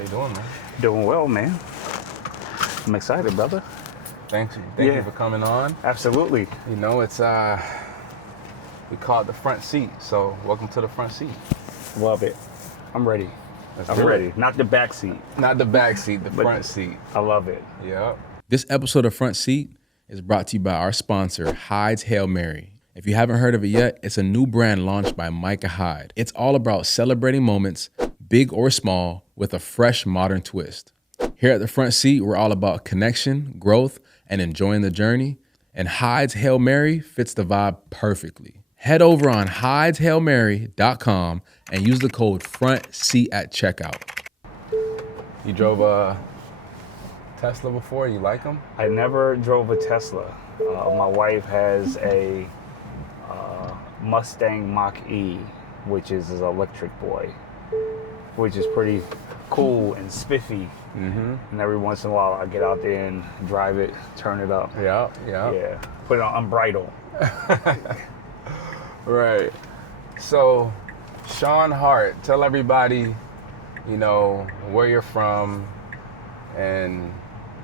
How you doing, man? Doing well, man. I'm excited, brother. Thank you for coming on. Absolutely. You know, it's we call it the front seat. So welcome to the front seat. Love it. I'm ready. I'm ready. Not the back seat. Not the back seat, the front seat. I love it. Yep. This episode of Front Seat is brought to you by our sponsor, Hyde's Hail Mary. If you haven't heard of it yet, it's a new brand launched by Micah Hyde. It's all about celebrating moments, big or small, with a fresh modern twist. Here at the Front Seat, we're all about connection, growth, and enjoying the journey. And Hyde's Hail Mary fits the vibe perfectly. Head over on hydeshailmary.com and use the code FRONTSEAT at checkout. You drove a Tesla before? You like them? I never drove a Tesla. My wife has a Mustang Mach-E, which is an electric boy, which is pretty cool and spiffy. Mm-hmm. And every once in a while, I get out there and drive it, turn it up. Yeah. Put it on unbridled. Right. So, Shon Hart, tell everybody, you know, where you're from, and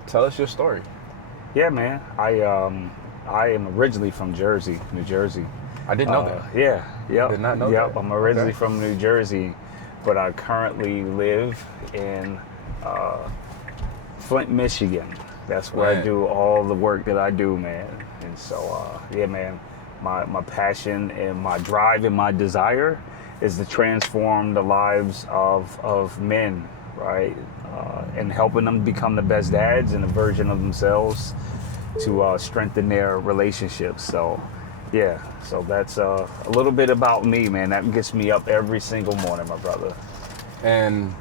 tell us your story. Yeah, man. I am originally from Jersey, New Jersey. I didn't know that. Yeah. Yep. I did not know that. Yep. I'm originally from New Jersey, but I currently live in Flint, Michigan. That's where I do all the work that I do, man. And so, yeah, man, my passion and my drive and my desire is to transform the lives of men, right? And helping them become the best dads and a version of themselves to strengthen their relationships. So, yeah, so that's a little bit about me, man. That gets me up every single morning, my brother. And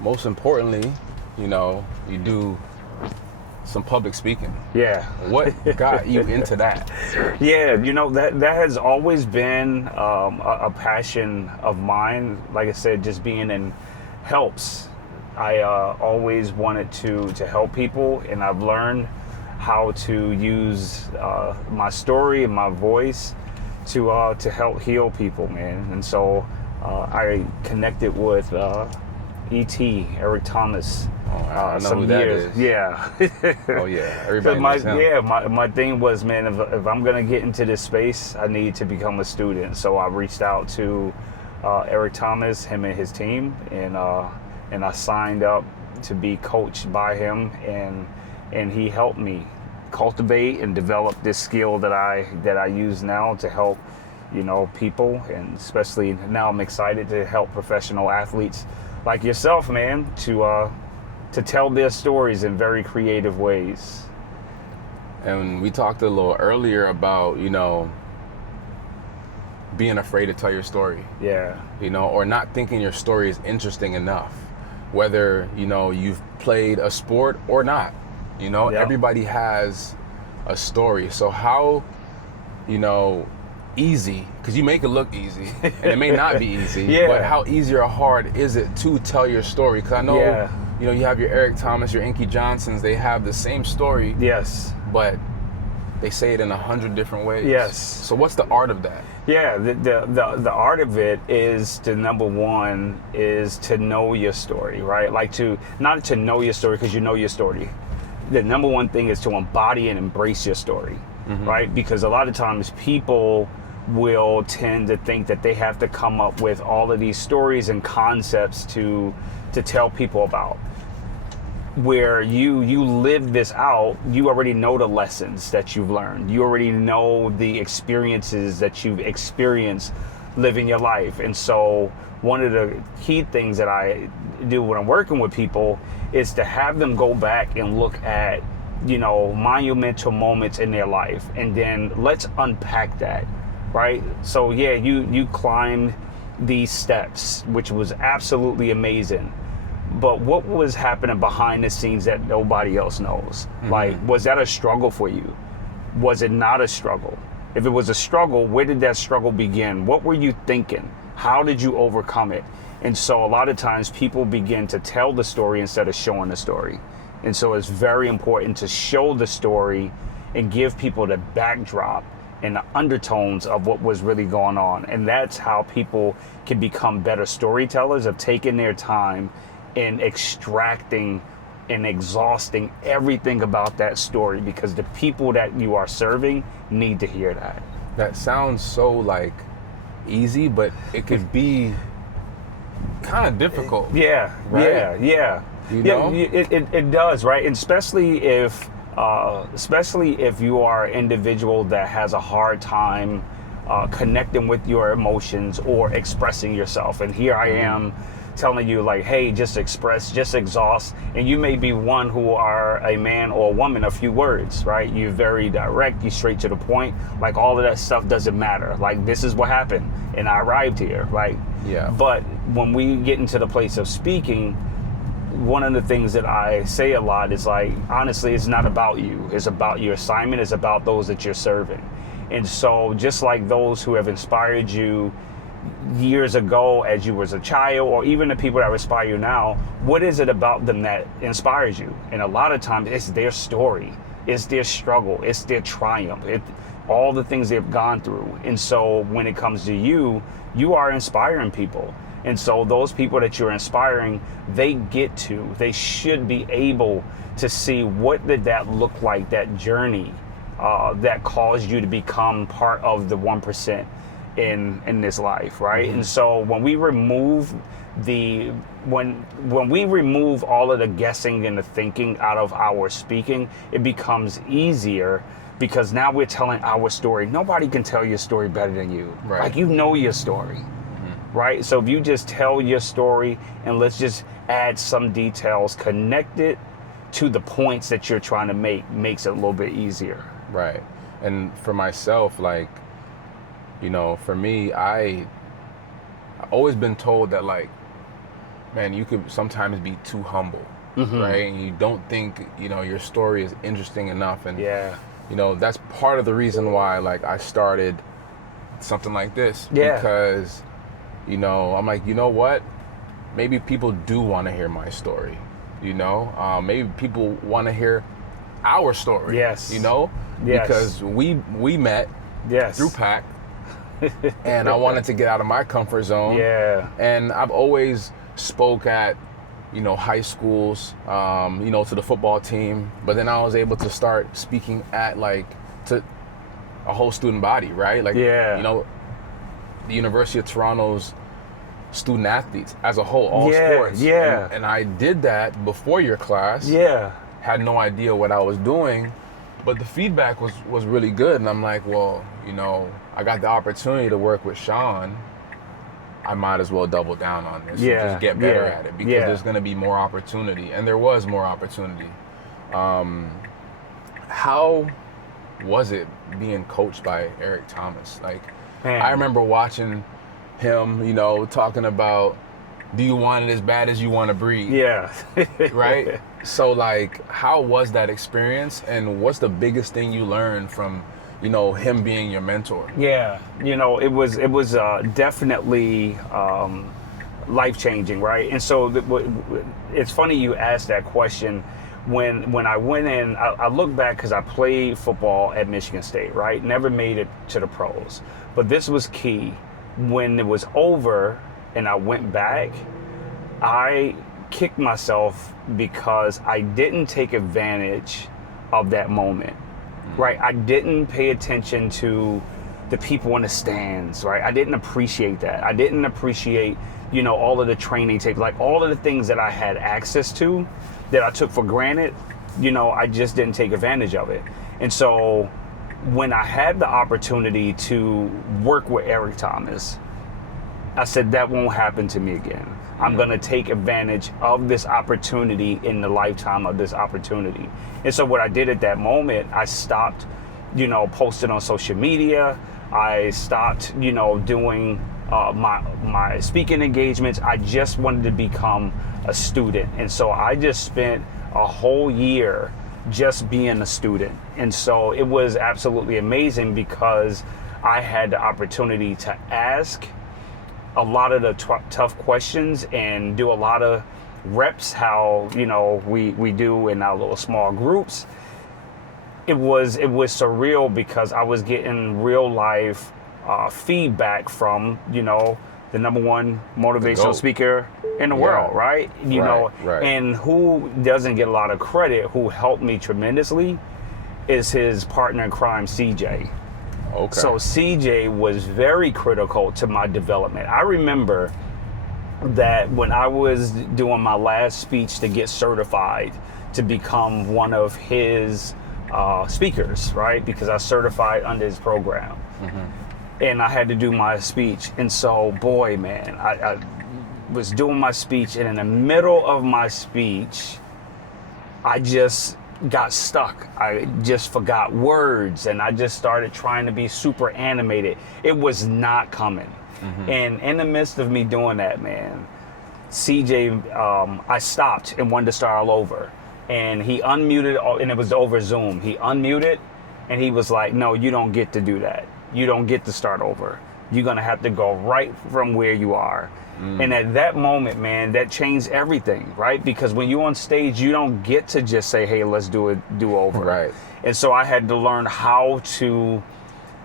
most importantly, you know, you do some public speaking. Yeah. What got you into that? Yeah, you know, that has always been a passion of mine. Like I said, just being in helps. I always wanted to help people, and I've learned how to use my story and my voice to help heal people, man. And so I connected with E.T., Eric Thomas. I know who that is. Yeah. Oh yeah, everybody knows him. Yeah, my thing was, man, if I'm gonna get into this space, I need to become a student. So I reached out to Eric Thomas, him and his team, and I signed up to be coached by him, and he helped me cultivate and develop this skill that I use now to help, you know, people, and especially now I'm excited to help professional athletes like yourself, man, to tell their stories in very creative ways. And we talked a little earlier about, you know, being afraid to tell your story. Yeah. You know, or not thinking your story is interesting enough. Whether, you know, you've played a sport or not. You know, Everybody has a story. So how, you know, easy, because you make it look easy, and it may not be easy, but how easy or hard is it to tell your story? Because I know, you know, you have your Eric Thomas, your Inky Johnsons, they have the same story. Yes. But they say it in 100 different ways. Yes. So what's the art of that? Yeah, the art of it is to, number one, is to know your story, right? Like not to know your story because you know your story. The number one thing is to embody and embrace your story, right? Because a lot of times people will tend to think that they have to come up with all of these stories and concepts to tell people about. Where you live this out, you already know the lessons that you've learned. You already know the experiences that you've experienced living your life. And so one of the key things that I do when I'm working with people is to have them go back and look at, you know, monumental moments in their life. And then let's unpack that, right? So yeah, you climbed these steps, which was absolutely amazing. But what was happening behind the scenes that nobody else knows? Like, was that a struggle for you? Was it not a struggle? If it was a struggle, where did that struggle begin? What were you thinking? How did you overcome it? And so a lot of times people begin to tell the story instead of showing the story. And so it's very important to show the story and give people the backdrop and the undertones of what was really going on. And that's how people can become better storytellers, of taking their time in extracting and exhausting everything about that story, because the people that you are serving need to hear that. That sounds so like easy, but it could be kind of difficult. Yeah, right? yeah. You know? It does, right? And especially if you are an individual that has a hard time connecting with your emotions or expressing yourself. And here I am telling you, like, hey, just express, just exhaust. And you may be one who are a man or a woman of few words, right? You're very direct, you straight to the point. Like, all of that stuff doesn't matter. Like, this is what happened and I arrived here, right? Yeah. But when we get into the place of speaking, one of the things that I say a lot is, like, honestly, it's not about you. It's about your assignment. It's about those that you're serving. And so just like those who have inspired you years ago as you was a child, or even the people that inspire you now, what is it about them that inspires you? And a lot of times it's their story, it's their struggle, it's their triumph, all the things they've gone through. And so when it comes to you, you are inspiring people. And so those people that you're inspiring, they should be able to see, what did that look like, that journey that caused you to become part of the 1% in this life, right? And so when we remove when we remove all of the guessing and the thinking out of our speaking, it becomes easier, because now we're telling our story. Nobody can tell your story better than you. Right. Like, you know your story. Right? So if you just tell your story, and let's just add some details connected to the points that you're trying to make, makes it a little bit easier. Right. And for myself, like, you know, for me, I've always been told that, like, man, you could sometimes be too humble, right? And you don't think, you know, your story is interesting enough. And, you know, that's part of the reason why, like, I started something like this. Yeah. Because, you know, I'm like, you know what? Maybe people do want to hear my story, you know? Maybe people want to hear our story. Yes. You know? Yes. Because we met through PAC, and I wanted to get out of my comfort zone. Yeah. And I've always spoke at, you know, high schools, you know, to the football team. But then I was able to start speaking at, like, to a whole student body, right? Like, you know, the University of Toronto's student athletes as a whole, all sports. Yeah. And I did that before your class. Yeah. Had no idea what I was doing, but the feedback was really good. And I'm like, well, you know, I got the opportunity to work with Shon. I might as well double down on this and just get better at it, because there's going to be more opportunity. And there was more opportunity. How was it being coached by Eric Thomas? Like, Man. I remember watching him, you know, talking about, do you want it as bad as you want to breathe? Yeah. Right? So, like, how was that experience, and what's the biggest thing you learned from, you know, him being your mentor? Yeah, you know, it was definitely life-changing, right? And so it's funny you asked that question. When I went in, I look back, because I played football at Michigan State, right? Never made it to the pros. But this was key. When it was over and I went back, I kicked myself because I didn't take advantage of that moment, right? I didn't pay attention to the people in the stands, right? I didn't appreciate that. I didn't appreciate, you know, all of the training tape, like all of the things that I had access to that I took for granted, you know, I just didn't take advantage of it. And so when I had the opportunity to work with Eric Thomas, I said, that won't happen to me again. I'm going to take advantage of this opportunity in the lifetime of this opportunity. And so what I did at that moment, I stopped, you know, posting on social media. I stopped, you know, doing my speaking engagements. I just wanted to become a student. And so I just spent a whole year just being a student. And so it was absolutely amazing, because I had the opportunity to ask a lot of the tough questions and do a lot of reps, how, you know, we do in our little small groups. It was surreal, because I was getting real life feedback from, you know, the number one motivational GOAT. speaker in the Yeah. world, right? You know, right. and who doesn't get a lot of credit, who helped me tremendously, is his partner in crime, CJ. Okay. So CJ was very critical to my development. I remember that when I was doing my last speech to get certified to become one of his speakers, right? Because I certified under his program. And I had to do my speech. And so, boy, man, I was doing my speech, and in the middle of my speech, I just got stuck. I just forgot words, and I just started trying to be super animated. It was not coming. And in the midst of me doing that, man, CJ, I stopped and wanted to start all over. And he unmuted, and it was over Zoom. He unmuted, and he was like, no, you don't get to do that. You don't get to start over. You're going to have to go right from where you are. And at that moment, man, that changed everything, right? Because when you're on stage, you don't get to just say, hey, let's do over. Right. And so I had to learn how to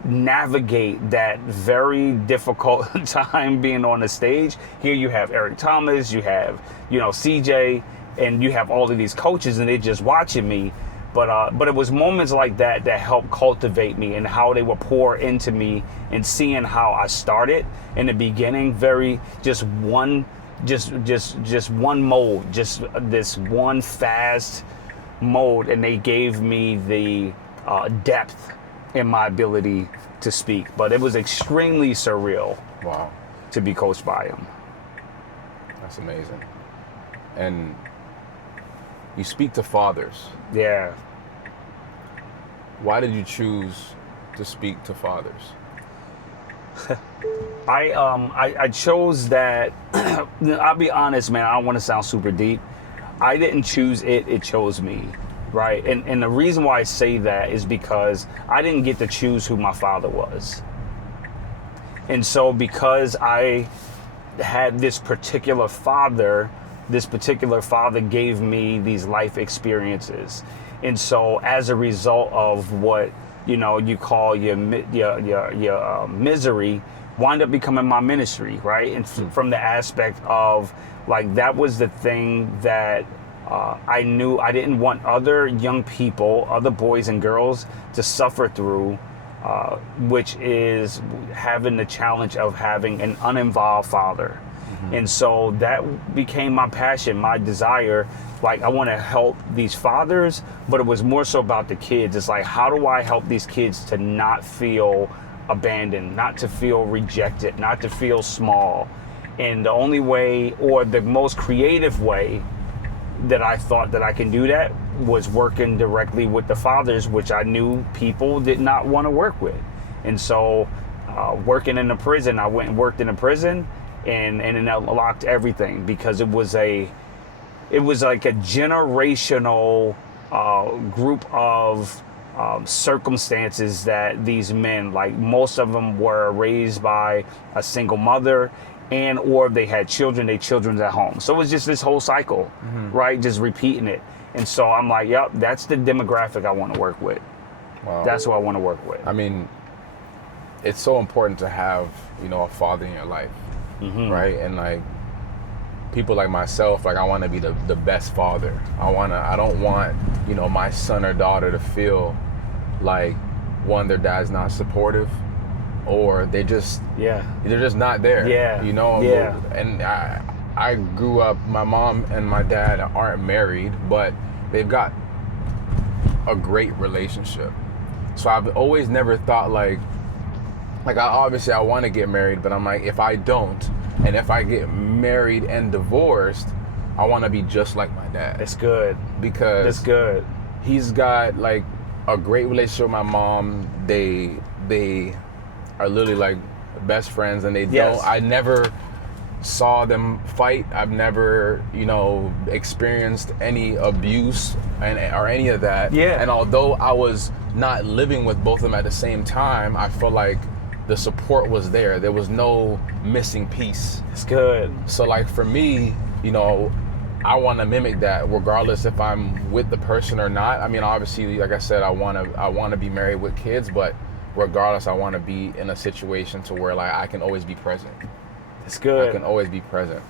navigate that very difficult time being on the stage. Here you have Eric Thomas, you have, CJ, and you have all of these coaches, and they're just watching me. But it was moments like that that helped cultivate me, and how they would pour into me, and seeing how I started in the beginning, just one mode, just this one fast mode, and they gave me the depth in my ability to speak. But it was extremely surreal. Wow. To be coached by him. That's amazing. And you speak to fathers. Yeah. Why did you choose to speak to fathers? I chose that. I'll be honest, man. I don't want to sound super deep. I didn't choose it. It chose me, right? And the reason why I say that is because I didn't get to choose who my father was. And so because I had this particular father gave me these life experiences. And so as a result of what, you call your misery, wind up becoming my ministry, right? And from the aspect of, like, that was the thing that I knew I didn't want other young people, other boys and girls, to suffer through, which is having the challenge of having an uninvolved father. And so that became my passion, my desire. Like, I want to help these fathers, but it was more so about the kids. It's like, how do I help these kids to not feel abandoned, not to feel rejected, not to feel small? And the only way, or the most creative way that I thought that I can do that, was working directly with the fathers, which I knew people did not want to work with. And so working in the prison, I went and worked in a prison, and it unlocked everything, because it was like a generational group of circumstances that these men, like, most of them were raised by a single mother, and or they had children, their children's at home. So it was just this whole cycle, right? Just repeating it. And so I'm like, yep, that's the demographic I want to work with. Wow. That's who I want to work with. I mean, it's so important to have, a father in your life, right? And, like, people like myself, like, I want to be the best father. I don't want, my son or daughter to feel like, one, their dad's not supportive, or they're just not there. Yeah. And I grew up, my mom and my dad aren't married, but they've got a great relationship. So I've always never thought like I want to get married, but I'm like, if I don't, and if I get married and divorced, I want to be just like my dad. That's good. Because that's good. He's got, like, a great relationship with my mom. They are literally like best friends, and I never saw them fight. I've never, experienced any abuse or any of that. Yeah. And although I was not living with both of them at the same time, I felt like the support was there. There was no missing piece. It's good. So, like, for me, I want to mimic that regardless if I'm with the person or not. I mean, obviously, like I said, I want to be married with kids, but regardless, I want to be in a situation to where, like, I can always be present. It's good. I can always be present.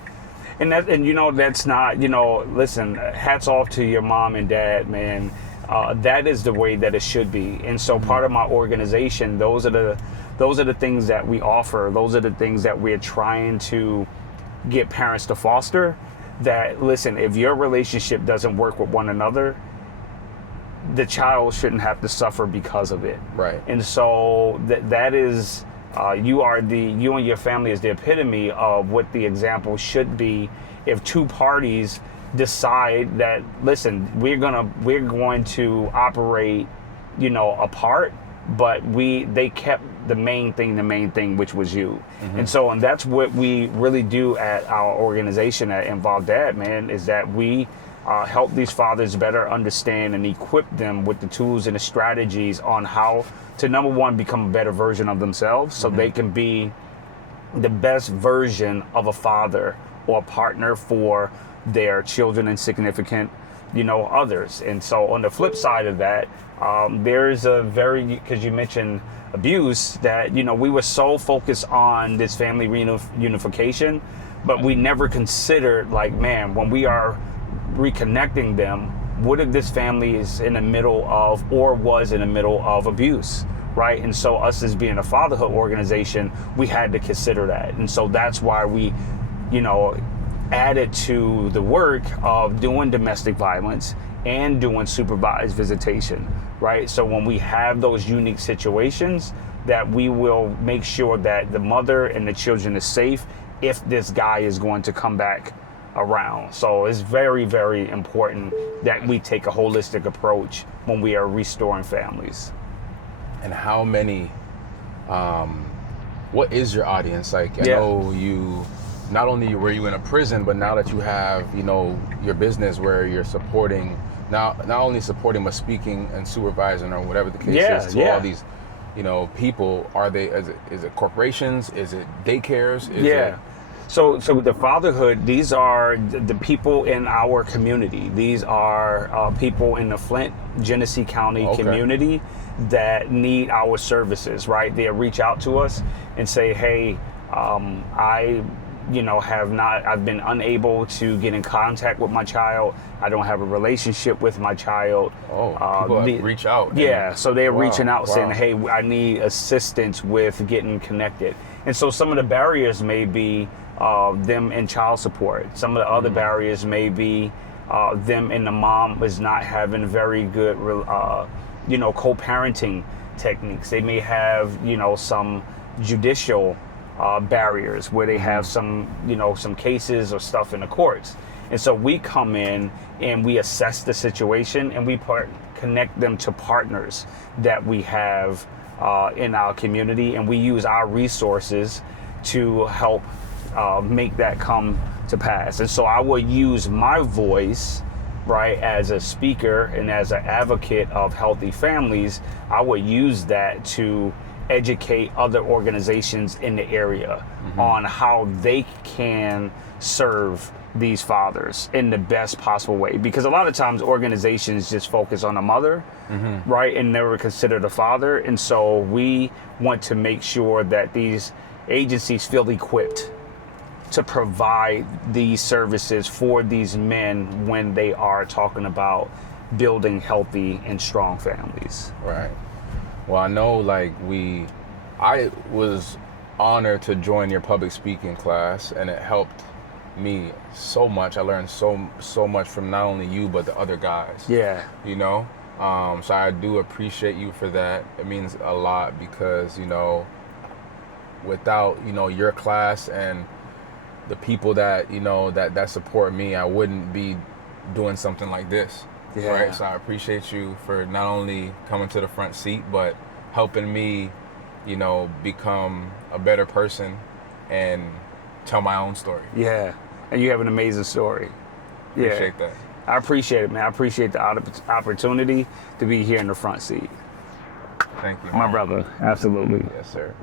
And that's not, listen, hats off to your mom and dad, man. That is the way that it should be. And so part of my organization, those are the things that we offer. Those are the things that we're trying to get parents to foster. That, listen, if your relationship doesn't work with one another, the child shouldn't have to suffer because of it. Right. And so that is, you and your family is the epitome of what the example should be. If two parties decide that, listen, we're going to operate, apart, but they kept the main thing, which was you. And that's what we really do at our organization at Involved Dad, man, is that we help these fathers better understand and equip them with the tools and the strategies on how to, number one, become a better version of themselves, so they can be the best version of a father or a partner for their children and significant, others. And so on the flip side of that, there's because you mentioned abuse, that, we were so focused on this family reunification, but we never considered, like, man, when we are reconnecting them, what if this family is in the middle of, or was in the middle of, abuse, right? And so us as being a fatherhood organization, we had to consider that. And so that's why we, added to the work of doing domestic violence and doing supervised visitation, right? So when we have those unique situations, that we will make sure that the mother and the children is safe if this guy is going to come back around. So it's very, very important that we take a holistic approach when we are restoring families. And how many, what is your audience? Like, I know you, not only were you in a prison, but now that you have, your business where you're supporting, not only supporting, but speaking and supervising, or whatever the case is, to all these, people. Are they, is it corporations? Is it daycares? So the fatherhood, these are the people in our community. These are people in the Flint, Genesee County community that need our services, right? They reach out to us and say, hey, I've been unable to get in contact with my child. I don't have a relationship with my child. People reach out. So they're reaching out saying, hey, I need assistance with getting connected. And so some of the barriers may be them in child support. Some of the other barriers may be them and the mom is not having very good, co-parenting techniques. They may have, some judicial barriers where they have some cases or stuff in the courts. And so we come in and we assess the situation and we connect them to partners that we have in our community, and we use our resources to help make that come to pass. And so I will use my voice, right, as a speaker and as an advocate of healthy families. I would use that to educate other organizations in the area on how they can serve these fathers in the best possible way. Because a lot of times organizations just focus on the mother, right, and never consider the father. And so we want to make sure that these agencies feel equipped to provide these services for these men when they are talking about building healthy and strong families. Right. Well, I know, I was honored to join your public speaking class, and it helped me so much. I learned so much from not only you, but the other guys. Yeah. So I do appreciate you for that. It means a lot because, without, your class and the people that, that support me, I wouldn't be doing something like this. Yeah. Right. So I appreciate you for not only coming to the front seat, but helping me, become a better person and tell my own story. Yeah. And you have an amazing story. Appreciate that. I appreciate it, man. I appreciate the opportunity to be here in the front seat. Thank you. My brother. Absolutely. Yes, sir.